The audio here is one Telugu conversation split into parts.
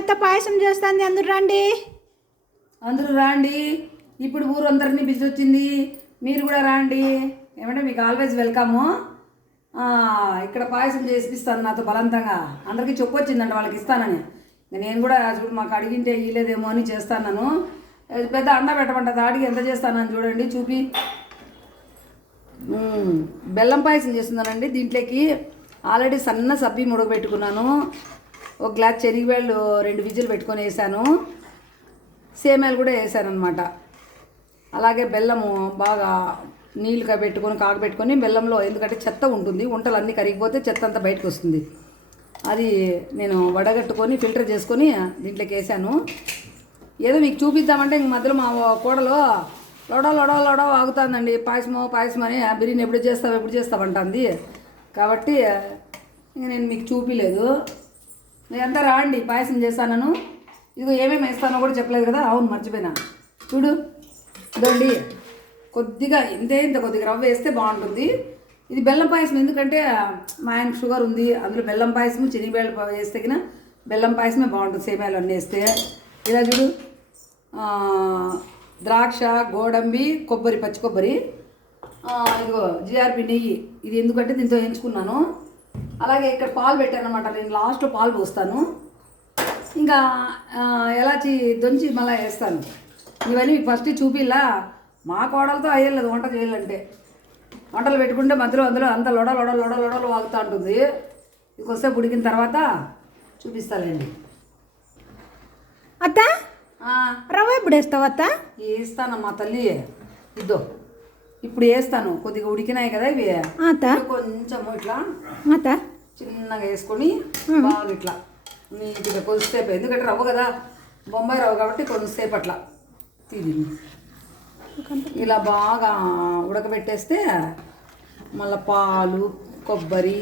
అత్త పాయసం చేస్తుంది, అందరూ రండి. అందరూ రాండి. ఇప్పుడు ఊరందరినీ పిలిచొచ్చింది, మీరు కూడా రాండి. ఏమంటే మీకు ఆల్వేస్ వెల్కము. ఇక్కడ పాయసం చేసిస్తాను నాతో బలవంతంగా. అందరికీ చెప్పొచ్చిందంట వాళ్ళకి ఇస్తానని. నేను కూడా చూడు మాకు అడిగింటే ఇయ్యలేదేమో అని చేస్తాను. పెద్ద అండ పెట్టమంటుంది, అడిగి ఎంత చేస్తానని చూడండి చూపి. బెల్లం పాయసం చేస్తున్నానండి. దీంట్లోకి ఆల్రెడీ సన్న సబ్బి ముడగబెట్టుకున్నాను. ఒక గ్లాస్ శనగబెళ్ళు 2 విజిల్ పెట్టుకొని వేసాను. సేమ్యాలు కూడా వేసాను అనమాట. అలాగే బెల్లము బాగా నీళ్ళు కాగబెట్టుకొని బెల్లంలో, ఎందుకంటే చెత్త ఉంటుంది, వంటలు అన్నీ కరిగిపోతే చెత్త అంతా బయటకు వస్తుంది. అది నేను వడగట్టుకొని ఫిల్టర్ చేసుకొని దీంట్లోకి వేసాను. ఏదో మీకు చూపిద్దామంటే ఇంక మధ్యలో మా కోడలో లోడో ఆగుతుందండి. పాయసం అని బిర్యానీ ఎప్పుడు చేస్తావంటుంది. కాబట్టి ఇంక నేను మీకు చూపిలేదు. మీరంతా రాండి, పాయసం చేస్తాను. ఇదిగో ఏమేమి వేస్తానో కూడా చెప్పలేదు కదా. అవును, మర్చిపోయినా. చూడు ఇదండి, కొద్దిగా ఇంత కొద్దిగా రవ్వ వేస్తే బాగుంటుంది. ఇది బెల్లం పాయసం, ఎందుకంటే మా ఆయనకు షుగర్ ఉంది. అందులో బెల్లం పాయసము శనగబెళ్ళు వేస్తే కినా బెల్లం పాయసమే బాగుంటుంది. సేమ్యాలు అన్నీ వేస్తే. ఇలా చూడు, ద్రాక్ష, గోడంబి, కొబ్బరి, పచ్చి కొబ్బరి, ఇదిగో జిఆర్పి నెయ్యి. ఇది ఎందుకంటే దీంతో ఎంచుకున్నాను. అలాగే ఇక్కడ పాలు పెట్టాను అనమాట. నేను లాస్ట్లో పాలు పోస్తాను. ఇంకా ఎలాచి దంచి మళ్ళీ వేస్తాను. ఇవన్నీ ఫస్ట్ చూపిలా. మా కోడలతో అయ్యలేదు వంట చేయాలంటే. వంటలు పెట్టుకుంటే మధ్యలో అందులో అంత లొడలు వాగుతూ ఉంటుంది. ఇంకొస్తే ఉడికిన తర్వాత చూపిస్తానండి. అత్త రవ్వ ఎప్పుడు వేస్తావు అత్త? వేస్తానమ్మా తల్లి. ఇద్దో ఇప్పుడు వేస్తాను. కొద్దిగా ఉడికినాయి కదా ఇవి. కొంచెం ఇట్లా చిన్నగా వేసుకొని బాగా ఇట్లా నీట్గా కొద్దిసేపు, ఎందుకంటే రవ్వ కదా, బొంబాయి రవ్వ కాబట్టి కొంచెంసేపు అట్లా తీది ఇలా బాగా ఉడకబెట్టేస్తే మళ్ళీ పాలు, కొబ్బరి,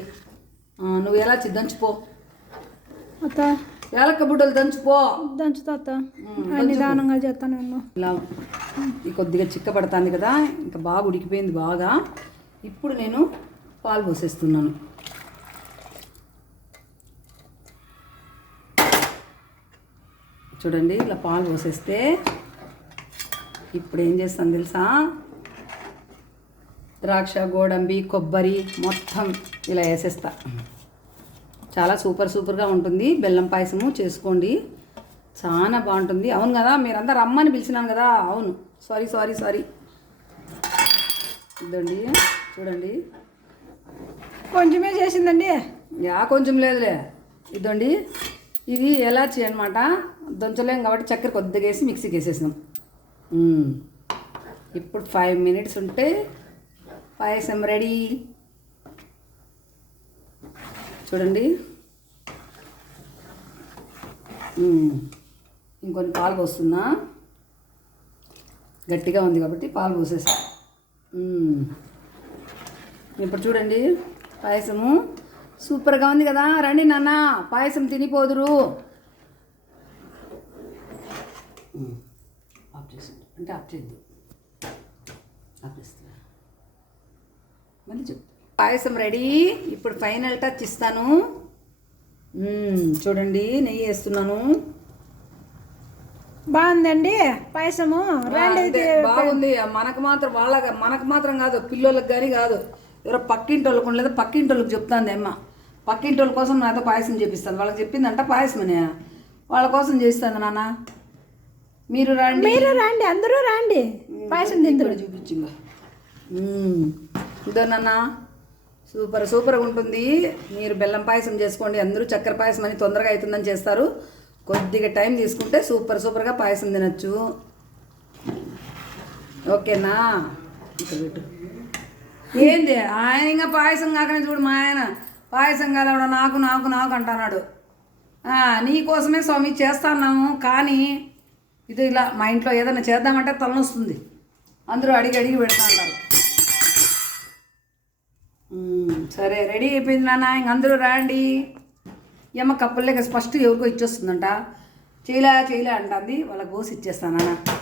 నువ్వు ఎలా దంచుపో అత్త. ఏలక్క బుడ్డలు దంచుతా అత్త, నిదానంగా చేస్తాను. ఇలా కొద్దిగా చిక్కబడుతుంది కదా, ఇంకా బాగా ఉడికిపోయింది బాగా. ఇప్పుడు నేను పాలు పోసేస్తున్నాను. చూడండి, ఇలా పాలు పోసేస్తే ఇప్పుడు ఏం చేస్తాను తెలుసా, ద్రాక్ష, గోడంబి, కొబ్బరి మొత్తం ఇలా వేసేస్తా. చాలా సూపర్గా ఉంటుంది. బెల్లం పాయసము చేసుకోండి, చాలా బాగుంటుంది. అవును కదా, మీరంతా రమ్మని పిలిచినాను కదా. అవును, సారీ. ఇదండి చూడండి, కొంచెమే చేసిందండి. కొంచెం లేదులే. ఇదండి, ఇది ఎలాచి అనమాట. దంచలేం కాబట్టి చక్కెర కొద్దిగా వేసి మిక్సీకి వేసేసినాం. ఇప్పుడు 5 మినిట్స్ ఉంటే పాయసం రెడీ. చూడండి, ఇంకొన్ని పాలు పోస్తున్నా. గట్టిగా ఉంది కాబట్టి పాలు పోసేసా. ఇప్పుడు చూడండి, పాయసము సూపర్గా ఉంది కదా. రండి నాన్న, పాయసం తినిపోదురు. ఆఫ్ చేసింది అంటే ఆఫ్ చేయద్దు, ఆఫ్ చేస్తా. మళ్ళీ చెప్తా. పాయసం రెడీ. ఇప్పుడు ఫైనల్ టచ్ ఇస్తాను. చూడండి, నెయ్యి వేస్తున్నాను. బాగుందండి పాయసము. బాగుంది. మనకు మాత్రం కాదు, పిల్లలకు కానీ కాదు, ఎవరో పక్కింటి వాళ్ళకు లేదా పక్కింటి వాళ్ళకి చెప్తాంది అమ్మ. పక్కింటి వాళ్ళ కోసం నాతో పాయసం చేపిస్తాను. వాళ్ళకి చెప్పిందంట పాయసం అని, వాళ్ళ కోసం చేస్తాను. నాన్న మీరు రండి, అందరూ రండి, పాయసం తిందరు చూపించింగా. ఇదో నాన్న, సూపర్గా ఉంటుంది. మీరు బెల్లం పాయసం చేసుకోండి. అందరూ చక్కెర పాయసం అని తొందరగా అవుతుందని చేస్తారు. కొద్దిగా టైం తీసుకుంటే సూపర్గా పాయసం తినచ్చు. ఓకేనా? ఇక్కడ ఏంది ఆయన ఇంకా పాయసం కాకనే చూడు, మా ఆయన పాయసం కాలేవడ నాకు అంటున్నాడు. నీకోసమే స్వామి చేస్తున్నాము, కానీ ఇది ఇలా మా ఇంట్లో ఏదైనా చేద్దామంటే తలనొస్తుంది. అందరూ అడిగి పెడతా అంటారు. సరే, రెడీ అయిపోయింది నాన్న, ఇంక అందరూ రండి. ఏమో కప్పుల్లేక ఫస్ట్ ఎవరికో ఇచ్చేస్తుందంట. చేయలే అంటుంది. వాళ్ళకి పోసి ఇచ్చేస్తాను నాన్న.